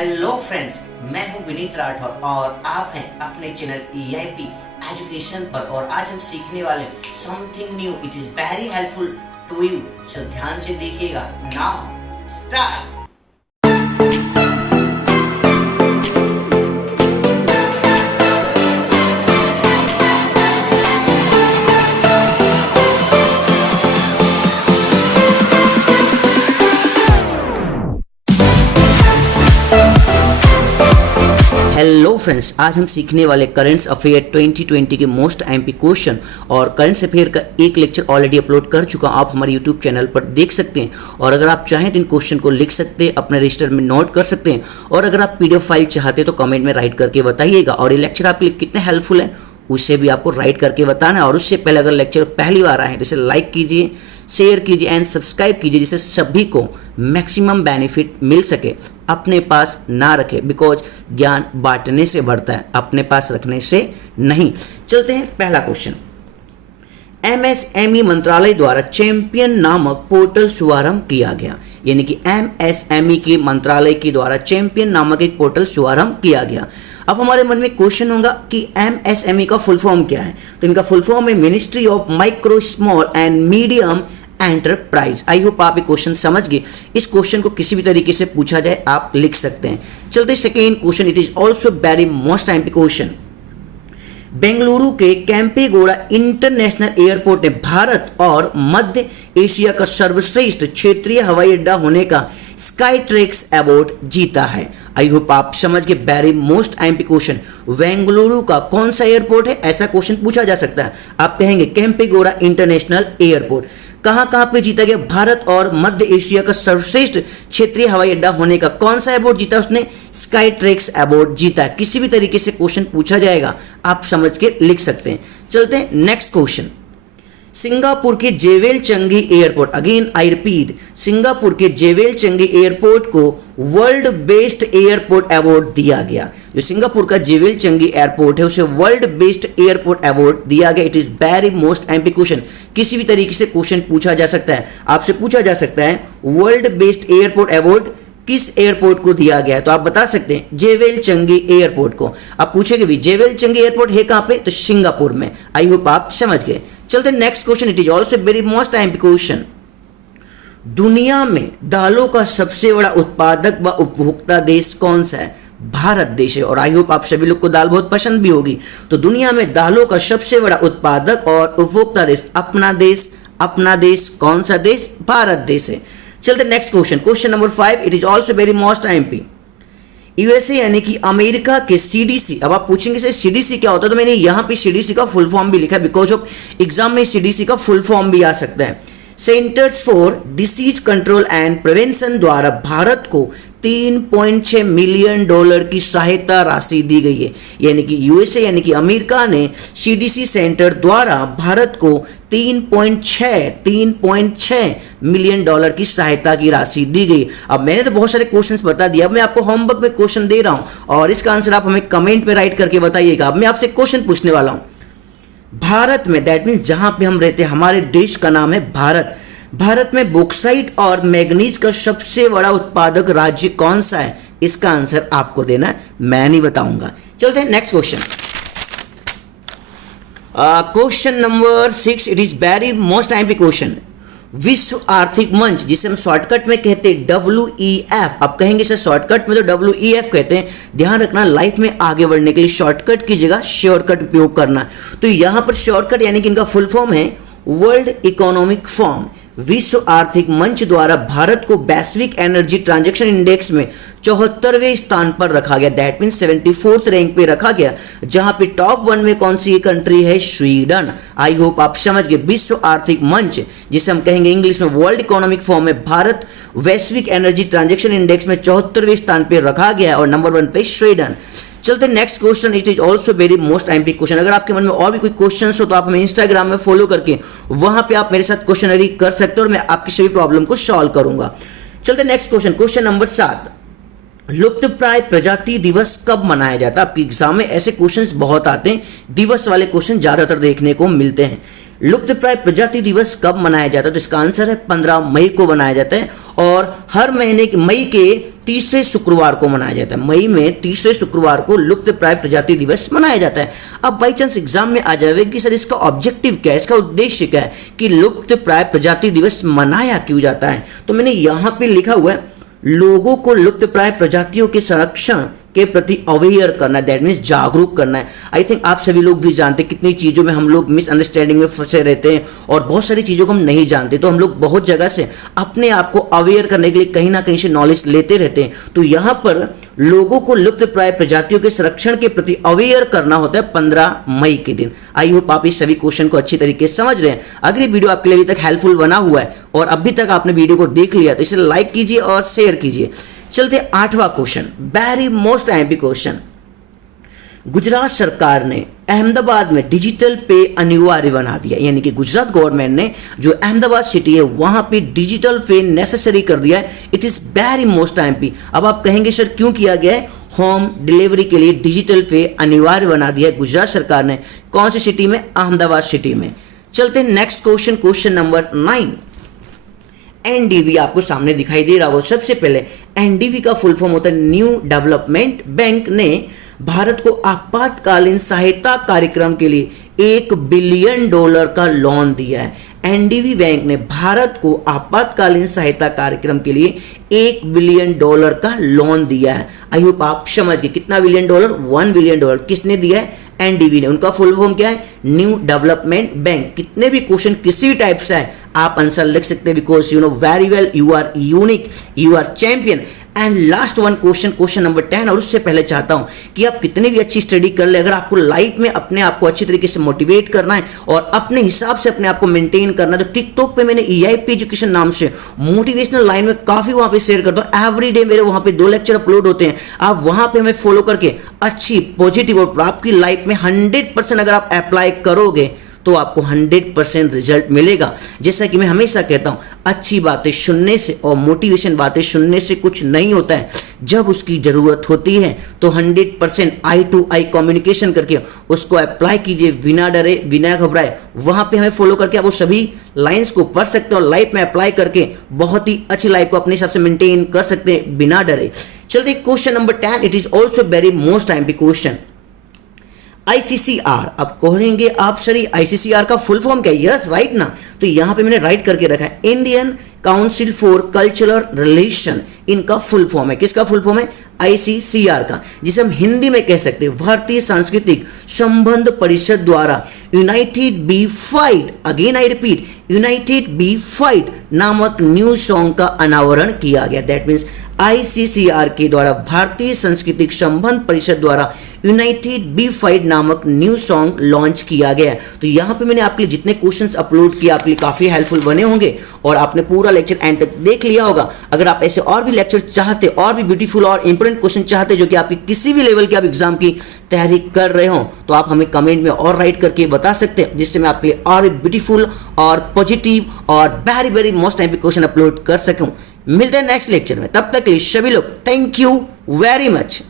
Hello friends, मैं हूं विनीत राठौर और आप हैं अपने चैनल EIP एजुकेशन पर। और आज हम सीखने वाले something new. It is very helpful to you, so ध्यान से देखिएगा। Now start. हेलो फ्रेंड्स, आज हम सीखने वाले करंट्स अफेयर 2020 के मोस्ट IMP क्वेश्चन और करंट्स अफेयर का एक लेक्चर ऑलरेडी अपलोड कर चुका हूं, आप हमारे यूट्यूब चैनल पर देख सकते हैं। और अगर आप चाहें तो इन क्वेश्चन को लिख सकते हैं, अपने रजिस्टर में नोट कर सकते हैं। और अगर आप PDF फाइल चाहते हैं तो कमेंट में राइट करके बताइएगा। और ये लेक्चर आपके लिए कितने हेल्पफुल है उसे भी आपको राइट करके बताना है। और उससे पहले अगर लेक्चर पहली बार आए तो इसे लाइक कीजिए, शेयर कीजिए एंड सब्सक्राइब कीजिए, जिससे सभी को मैक्सिमम बेनिफिट मिल सके। अपने पास ना रखें, बिकॉज ज्ञान बांटने से बढ़ता है, अपने पास रखने से नहीं। चलते हैं पहला क्वेश्चन। MSME मंत्रालय द्वारा चैंपियन नामक पोर्टल शुभारंभ किया गया। यानी कि MSME के मंत्रालय के द्वारा चैंपियन नामक एक पोर्टल शुभारंभ किया गया। अब हमारे मन में क्वेश्चन होगा कि MSME का फुल फॉर्म क्या है। तो इनका फुल फॉर्म है ministry of micro small and medium enterprise. I hope आप ये क्वेश्चन समझ गए। इस क्वेश्चन को किसी भी तरीके से पूछा जाए आप लिख सकते हैं। चलते second question. It is also very most IMP question. Bengaluru के कैंपेगौड़ा इंटरनेशनल एयरपोर्ट ने भारत और मध्य एशिया का सर्वश्रेष्ठ क्षेत्रीय हवाई अड्डा होने का स्काई ट्रैक्स अवार्ड जीता है। आई होप आप समझ के। Very most IMP question. Bengaluru का कौन सा एयरपोर्ट है, ऐसा क्वेश्चन पूछा जा सकता है। आप कहेंगे कैंपेगौड़ा इंटरनेशनल एयरपोर्ट। कहां पे जीता गया? भारत और मध्य एशिया का सर्वश्रेष्ठ क्षेत्रीय हवाई अड्डा होने का कौन सा अवार्ड जीता उसने? स्काई ट्रैक्स अवार्ड जीता। किसी भी तरीके से क्वेश्चन पूछा जाएगा आप समझ के लिख सकते हैं। चलते हैं नेक्स्ट क्वेश्चन। सिंगापुर के Jewel Changi airport, again I repeat, Singapore के जेवेलचंगी एयरपोर्ट को वर्ल्ड बेस्ट एयरपोर्ट अवार्ड दिया गया। जो सिंगापुर का जेवेलचंगी एयरपोर्ट है उसे वर्ल्ड बेस्ट एयरपोर्ट अवार्ड दिया गया। It is very most IMP question. किसी भी तरीके से क्वेश्चन पूछा जा सकता है, आपसे पूछा जा सकता है वर्ल्ड बेस्ट एयरपोर्ट अवार्ड किस एयरपोर्ट को दिया गया है, तो आप बता सकते हैं जेवेलचंगी एयरपोर्ट को। आप पूछेंगे भी जेवेलचंगी एयरपोर्ट है कहां पे, तो सिंगापुर में। आई होप आप समझ गए। चलते next question. It is also very most IMP question. दुनिया में दालों का सबसे बड़ा उत्पादक व उपभोक्ता देश कौन सा है? भारत देश है। और आई होप आप सभी लोग को दाल बहुत पसंद भी होगी। तो दुनिया में दालों का सबसे बड़ा उत्पादक और उपभोक्ता देश अपना देश कौन सा देश? भारत देश है। चलते next question. Question number 5। It is also very most IMP। USA यानी कि अमेरिका के CDC। अब आप पूछेंगे सर CDC क्या होता है, तो मैंने यहाँ पे CDC का फुल फॉर्म भी लिखा है, बिकॉज ऑफ एग्जाम में CDC का फुल फॉर्म भी आ सकता है। Centres for disease control and prevention द्वारा भारत को $3.6 मिलियन की सहायता राशि दी गई है। यानी कि USA यानी कि अमेरिका ने CDC सेंटर द्वारा भारत को 3.6 मिलियन डॉलर की सहायता की राशि दी गई। अब मैंने तो बहुत सारे क्वेश्चंस बता दिया, अब मैं आपको होमवर्क में क्वेश्चन दे रहा हूं और इसका आंसर आप हमें कमेंट पे राइट करके बताइएगा। अब मैं आपसे क्वेश्चन पूछने वाला हूं। भारत में, दैट मीन्स जहां पे हम रहते हैं, हमारे देश का नाम है भारत। भारत में बॉक्साइट और मैग्नीज का सबसे बड़ा उत्पादक राज्य कौन सा है? इसका आंसर आपको देना है, मैं नहीं बताऊंगा। चलते हैं next question. Question number 6। It is very most IMP question. विश्व आर्थिक मंच, जिसे हम शॉर्टकट में कहते हैं WEF। आप कहेंगे सर शॉर्टकट में तो WEF कहते हैं। ध्यान रखना, लाइफ में आगे बढ़ने के लिए शॉर्टकट की जगह शॉर्टकट उपयोग करना। तो यहां पर शॉर्टकट यानी कि इनका फुल फॉर्म है वर्ल्ड इकोनॉमिक फोरम। विश्व आर्थिक मंच द्वारा भारत को वैश्विक एनर्जी ट्रांजैक्शन इंडेक्स में 74वें स्थान पर रखा गया। दैट मीन 74th रैंक पे रखा गया, जहां पे टॉप 1 में कौन सी कंट्री है? स्वीडन। आई होप आप समझ गए। विश्व आर्थिक मंच, जिसे हम कहेंगे इंग्लिश में वर्ल्ड इकोनॉमिक फोरम में, भारत वैश्विक एनर्जी ट्रांजैक्शन इंडेक्स में 74वें स्थान पर रखा गया और नंबर 1 पे स्वीडन। चलते next question. It is also very most IMP question. अगर आपके मन में और भी कोई क्वेश्चन हो तो आप हमें इंस्टाग्राम में फॉलो करके वहां पे आप मेरे साथ क्वेश्चनरी कर सकते हो और मैं आपकी सभी प्रॉब्लम को सॉल्व करूंगा। चलते नेक्स्ट क्वेश्चन। Question number 7। लुप्तप्राय प्रजाति दिवस कब मनाया जाता है? आपके एग्जाम में ऐसे क्वेश्चंस बहुत आते हैं, दिवस वाले क्वेश्चन ज्यादातर देखने को मिलते हैं। लुप्तप्राय प्रजाति दिवस कब मनाया जाता है? तो इसका आंसर है 15 मई को मनाया जाता है और हर महीने के मई के तीसरे शुक्रवार को मनाया जाता है। मई में तीसरे शुक्रवार को लुप्तप्राय प्रजाति दिवस मनाया जाता है। अब बाई चांस एग्जाम में आ जाए कि सर इसका ऑब्जेक्टिव क्या है, इसका उद्देश्य क्या है कि लुप्तप्राय प्रजाति दिवस मनाया क्यों जाता है, तो मैंने यहां पे लिखा हुआ है लोगों को लुप्तप्राय प्रजातियों के संरक्षण के प्रति अवेयर करना, दैट मीन्स जागरूक करना है। आई थिंक आप सभी लोग भी जानते हैं कितनी चीज़ों में हम लोग मिसअंडरस्टैंडिंग में फंसे रहते हैं और बहुत सारी चीज़ों को हम नहीं जानते, तो हम लोग बहुत जगह से अपने आप को अवेयर करने के लिए कहीं ना कहीं से नॉलेज लेते रहते हैं। तो यहाँ पर लोगों को लुप्तप्राय प्रजातियों के संरक्षण के प्रति अवेयर करना होता है 15 मई के दिन। आई होप आप इस सभी क्वेश्चन को अच्छी तरीके से समझ रहे हैं। अगर ये वीडियो आपके लिए अभी तक हेल्पफुल बना हुआ है और अभी तक आपने वीडियो को देख लिया तो इसे लाइक कीजिए और शेयर कीजिए। चलते 8वां question, very most MP question. Gujarat सरकार ने अहमदाबाद में डिजिटल पे अनिवार्य बना दिया, यानी कि गुजरात गवर्नमेंट ने जो अहमदाबाद सिटी है वहां पे डिजिटल पे नेसेसरी कर दिया है। It is very most MP. अब आप कहेंगे सर क्यों किया गया है? होम डिलीवरी के लिए डिजिटल पे अनिवार्य बना दिया है गुजरात सरकार ने। कौन सी सिटी में? अहमदाबाद सिटी में। चलते next question, question number 9। NDB आपको सामने दिखाई दे रहा होगा। सबसे पहले एनडीबी का फुल फॉर्म होता है न्यू डेवलपमेंट बैंक ने भारत को आपातकालीन सहायता कार्यक्रम के लिए $1 बिलियन का लोन दिया है। एनडीबी बैंक ने भारत को आपातकालीन सहायता कार्यक्रम के लिए $1 बिलियन का लोन दिया है। आई होप आप समझ गए कितना बिलियन डॉलर? $1 बिलियन। किसने दिया है? एनडीबी ने। उनका फुल फॉर्म क्या है? New development bank. कितने भी क्वेश्चन किसी भी टाइप से है आप आंसर लिख सकते हैं, because you know very well, you are unique, you are champion. And last one question, question number 10। और उससे पहले चाहता हूं कि आप कितनी भी अच्छी स्टडी कर ले, अगर आपको लाइफ में अपने आप को अच्छी तरीके से मोटिवेट करना है और अपने हिसाब से अपने आप को मेंटेन करना है, तो टिकटॉक पे मैंने EIP एजुकेशन नाम से मोटिवेशनल लाइन में काफी वहां पे शेयर करता हूं। एवरी डे मेरे वहां पे 2 लेक्चर अपलोड होते हैं। आप वहां पे हमें फॉलो करके अच्छी पॉजिटिव और आपकी लाइफ में 100% अगर आप अप्लाई करोगे तो आपको 100% रिजल्ट मिलेगा। जैसा कि मैं हमेशा कहता हूं, अच्छी बातें सुनने से और मोटिवेशन बातें सुनने से कुछ नहीं होता है। जब उसकी जरूरत होती है तो 100% आई टू आई कम्युनिकेशन करके उसको अप्लाई कीजिए, बिना डरे बिना घबराए। वहां पे हमें फॉलो करके आप वो सभी लाइंस को पढ़ सकते हैं और लाइफ में अप्लाई करके बहुत ही अच्छी लाइफ को अपने हिसाब से मेंटेन कर सकते हैं बिना डरे। चलते question number 10। It is also very most time question. ICCR। अब कहेंगे आप सर ICCR का फुल फॉर्म क्या है? यस राइट ना, तो यहां पे मैंने राइट करके रखा है Indian council for cultural relation. इनका फुल फॉर्म है। किसका फुल फॉर्म है? ICCR का, जिसे हम हिंदी में कह सकते हैं भारतीय सांस्कृतिक संबंध परिषद द्वारा united be fight, again I repeat, united be fight नामक न्यू सॉन्ग का अनावरण किया गया। दैट मीन्स ICCR के द्वारा, भारतीय सांस्कृतिक संबंध परिषद द्वारा यूनाइटेड बी फाइट नामक न्यू सॉन्ग लॉन्च किया गया। तो यहाँ पे मैंने आपके लिए जितने क्वेश्चंस अपलोड किए आपके लिए काफी हेल्पफुल बने होंगे और आपने पूरा लेक्चर एंड तक देख लिया होगा। अगर आप ऐसे और भी लेक्चर चाहते, और भी ब्यूटीफुल और इंपोर्टेंट क्वेश्चन चाहते जो कि आपके किसी भी लेवल के आप एग्जाम की तैयारी कर रहे हो, तो आप हमें कमेंट में और राइट करके बता सकते हैं, जिससे मैं आपके लिए और ब्यूटीफुल और पॉजिटिव और very very most time question upload कर सकूं। मिलते हैं नेक्स्ट लेक्चर में, तब तक के लिए सभी लोग थैंक यू वेरी मच।